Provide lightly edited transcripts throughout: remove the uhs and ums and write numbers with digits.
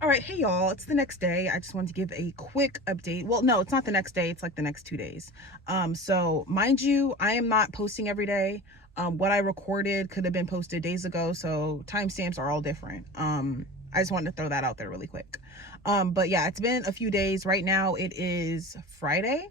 All right, hey y'all, it's the next day. I just wanted to give a quick update. Well, no, it's not the next day, it's like the next 2 days. So mind you, I am not posting every day. What I recorded could have been posted days ago, so timestamps are all different. I just wanted to throw that out there really quick. But yeah, it's been a few days. Right now it is Friday.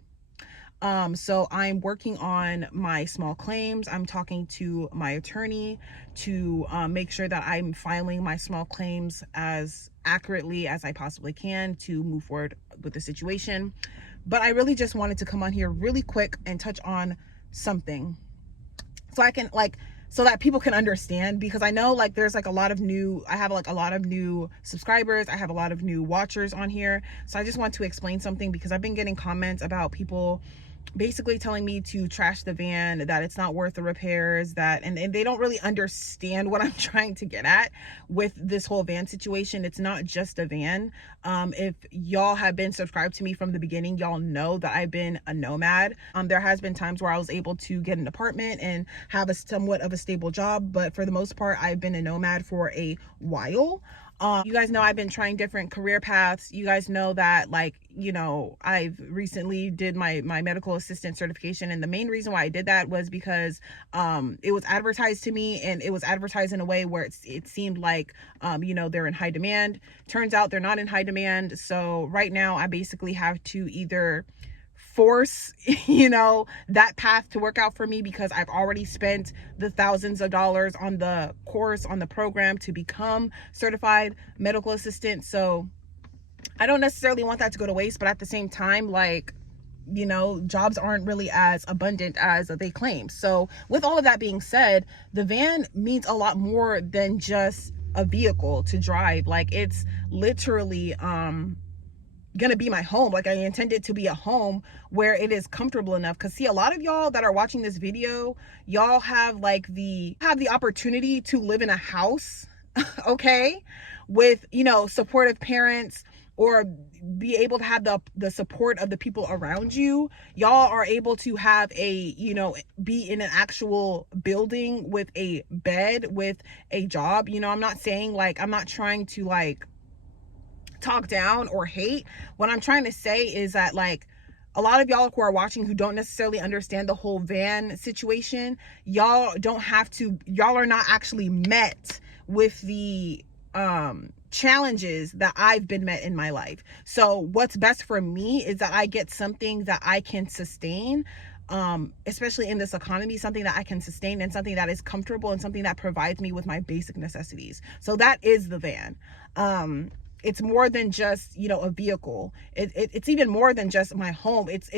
So I'm working on my small claims. I'm talking to my attorney to make sure that I'm filing my small claims as accurately as I possibly can to move forward with the situation. But I really just wanted to come on here really quick and touch on something so I can so that people can understand, because I know there's I have a lot of new subscribers. I have a lot of new watchers on here. So I just want to explain something, because I've been getting comments about people basically telling me to trash the van, that it's not worth the repairs, and they don't really understand what I'm trying to get at with this whole van situation. It's not just a van. If y'all have been subscribed to me from the beginning, y'all know that I've been a nomad. There has been times where I was able to get an apartment and have a somewhat of a stable job, but for the most part, I've been a nomad for a while. You guys know I've been trying different career paths. You guys know that I've recently did my medical assistant certification, and the main reason why I did that was because it was advertised to me, and it was advertised in a way where it seemed like they're in high demand. Turns out they're not in high demand. So right now I basically have to either force that path to work out for me, because I've already spent the thousands of dollars on the course, on the program to become certified medical assistant. So I don't necessarily want that to go to waste, but at the same time, jobs aren't really as abundant as they claim. So with all of that being said, the van means a lot more than just a vehicle to drive. It's literally gonna be my home. I intend it to be a home where it is comfortable enough, because see, a lot of y'all that are watching this video, y'all have the opportunity to live in a house okay, with supportive parents, or be able to have the support of the people around you. Y'all are able to have be in an actual building with a bed, with a job. I'm not saying I'm not trying to talk down or hate. What I'm trying to say is that a lot of y'all who are watching who don't necessarily understand the whole van situation, y'all are not actually met with the challenges that I've been met in my life. So what's best for me is that I get something that I can sustain, especially in this economy, something that I can sustain, and something that is comfortable, and something that provides me with my basic necessities. So that is the van. It's more than just a vehicle. It's even more than just my home. It's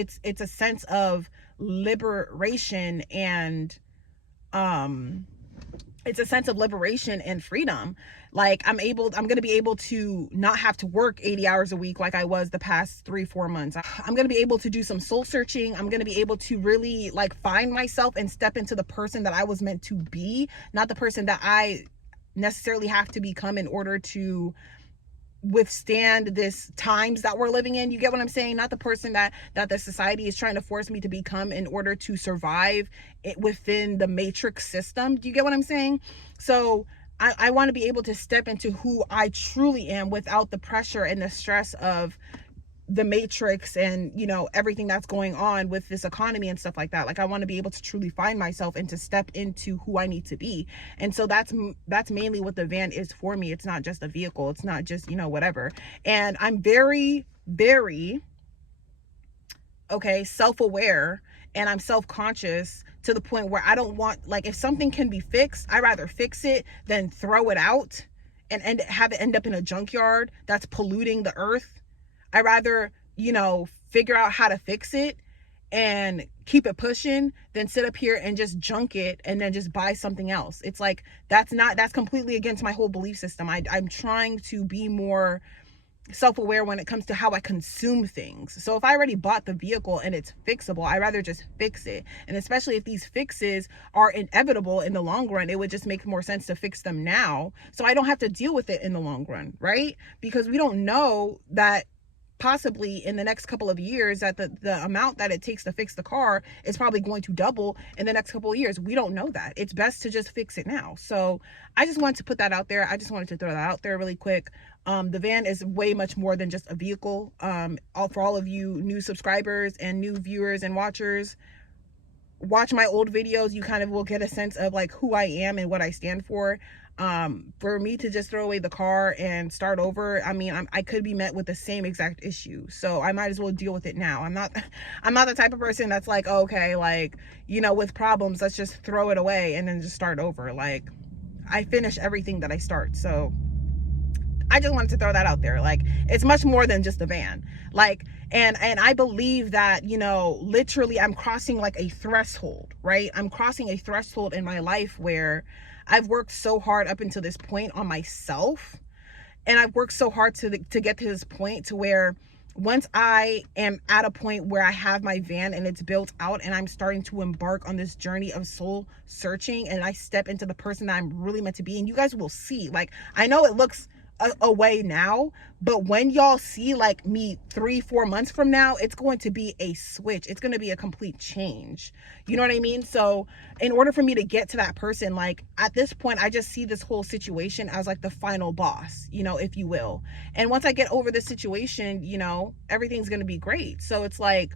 a sense of liberation, and it's a sense of liberation and freedom. I'm going to be able to not have to work 80 hours a week like I was the past 3-4 months. I'm going to be able to do some soul searching. I'm going to be able to really find myself and step into the person that I was meant to be, not the person that I necessarily have to become in order to withstand this times that we're living in. You get what I'm saying? Not the person that the society is trying to force me to become in order to survive within the matrix system. Do you get what I'm saying? So I want to be able to step into who I truly am without the pressure and the stress of the matrix and everything that's going on with this economy and stuff like that. I want to be able to truly find myself and to step into who I need to be. And so that's mainly what the van is for me. It's not just a vehicle. It's not just whatever. And I'm very, very self-aware, and I'm self-conscious to the point where I don't want, if something can be fixed, I rather fix it than throw it out and have it end up in a junkyard that's polluting the earth. I rather, figure out how to fix it and keep it pushing than sit up here and just junk it and then just buy something else. It's that's completely against my whole belief system. I'm trying to be more self-aware when it comes to how I consume things. So if I already bought the vehicle and it's fixable, I rather just fix it. And especially if these fixes are inevitable in the long run, it would just make more sense to fix them now, so I don't have to deal with it in the long run, right? Because we don't know that possibly in the next couple of years that the amount that it takes to fix the car is probably going to double in the next couple of years. We don't know that. It's best to just fix it now. So I just wanted to put that out there. I just wanted to throw that out there really quick. The van is way much more than just a vehicle. For all of you new subscribers and new viewers and watchers, watch my old videos. You kind of will get a sense of like who I am and what I stand for. For me to just throw away the car and start over, I mean, I could be met with the same exact issue. So I might as well deal with it now. I'm not the type of person that's like, oh, okay, like, you know, with problems, let's just throw it away and then just start over. Like, I finish everything that I start. So I just wanted to throw that out there. Like, it's much more than just a van. Like, and I believe that, you know, literally I'm crossing like a threshold, right? I'm crossing a threshold in my life where I've worked so hard up until this point on myself. And I've worked so hard to get to this point to where once I am at a point where I have my van and it's built out and I'm starting to embark on this journey of soul searching and I step into the person that I'm really meant to be, and you guys will see, like, I know it looks away now, but when y'all see like me 3-4 months from now, it's going to be a switch. It's going to be a complete change. You know what I mean? So in order for me to get to that person, like at this point, I just see this whole situation as like the final boss, you know, if you will. And once I get over this situation, you know, everything's going to be great. So it's like,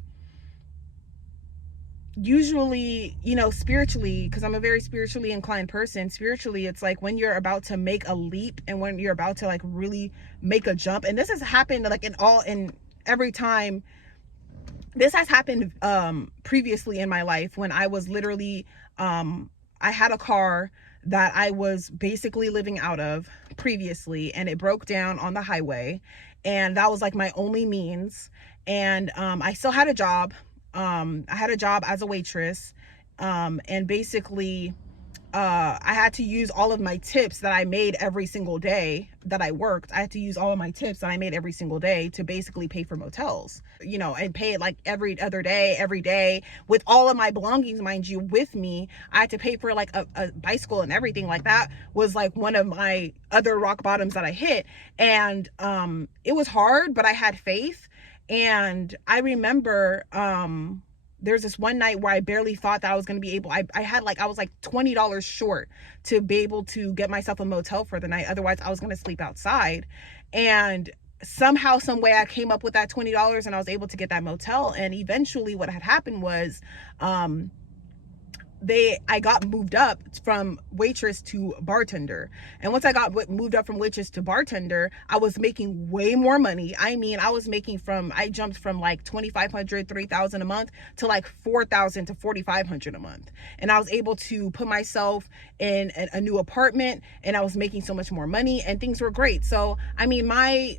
usually, you know, spiritually, because I'm a very spiritually inclined person, spiritually, it's like when you're about to make a leap and when you're about to like really make a jump, and this has happened like in every time. This has happened previously in my life when I was literally I had a car that I was basically living out of previously, and it broke down on the highway, and that was like my only means. And I still had a job. I had a job as a waitress, and basically I had to use all of my tips that I made every single day that I worked. I had to use all of my tips that I made every single day to basically pay for motels, you know, and pay it like every other day, every day, with all of my belongings, mind you, with me. I had to pay for like a bicycle and everything. Like, that was like one of my other rock bottoms that I hit. And it was hard, but I had faith. And I remember there's this one night where I barely thought that I was going to be able, I was like $20 short to be able to get myself a motel for the night. Otherwise I was going to sleep outside. And somehow, some way I came up with that $20 and I was able to get that motel. And eventually what had happened was, I got moved up from waitress to bartender. And once I got moved up from waitress to bartender, I was making way more money. I mean, I jumped from like $2,500, $3,000 a month to like $4,000 to $4,500 a month. And I was able to put myself in a new apartment, and I was making so much more money, and things were great. So, I mean, my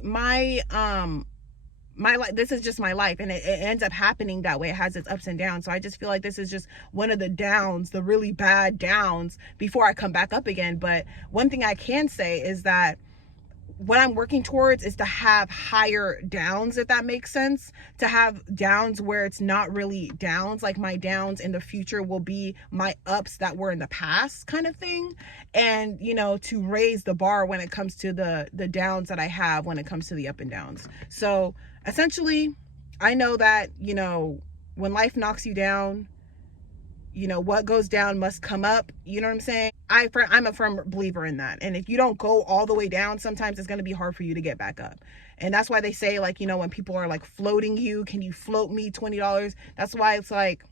life, this is just my life, and it ends up happening that way. It has its ups and downs. So I just feel like this is just one of the downs, the really bad downs, before I come back up again. But one thing I can say is that what I'm working towards is to have higher downs, if that makes sense. To have downs where it's not really downs. Like, my downs in the future will be my ups that were in the past, kind of thing. And, you know, to raise the bar when it comes to the downs that I have when it comes to the up and downs. So essentially, I know that, you know, when life knocks you down, you know, what goes down must come up. You know what I'm saying? I'm a firm believer in that. And if you don't go all the way down, sometimes it's going to be hard for you to get back up. And that's why they say, like, you know, when people are like floating you, can you float me $20? That's why it's like,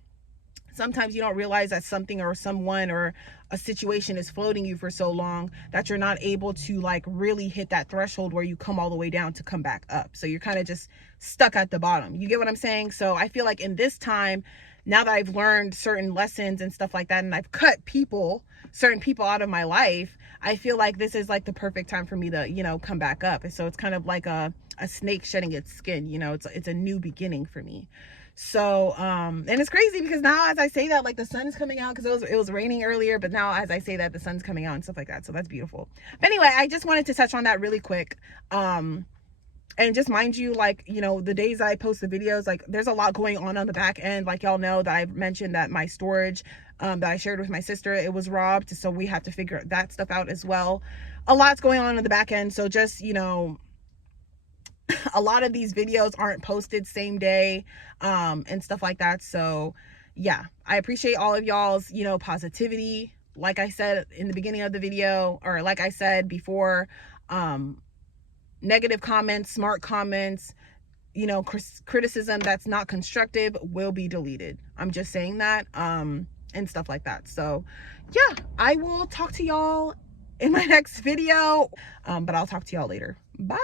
sometimes you don't realize that something or someone or a situation is floating you for so long that you're not able to like really hit that threshold where you come all the way down to come back up. So you're kind of just stuck at the bottom. You get what I'm saying? So I feel like in this time, now that I've learned certain lessons and stuff like that, and I've cut certain people out of my life, I feel like this is like the perfect time for me to, you know, come back up. And so it's kind of like a snake shedding its skin, you know, it's a new beginning for me. So, and it's crazy because now as I say that, like, the sun is coming out, because it was raining earlier, but now as I say that, the sun's coming out and stuff like that. So that's beautiful. But anyway, I just wanted to touch on that really quick. And just mind you, like, you know, the days I post the videos, like, there's a lot going on the back end. Like, y'all know that I've mentioned that my storage that I shared with my sister, it was robbed. So we have to figure that stuff out as well. A lot's going on in the back end. So just, you know, A lot of these videos aren't posted same day, and stuff like that. So yeah, I appreciate all of y'all's, you know, positivity. Like I said in the beginning of the video, or like I said before, negative comments, smart comments, you know, criticism that's not constructive will be deleted. I'm just saying that, and stuff like that. So yeah, I will talk to y'all in my next video, but I'll talk to y'all later. Bye.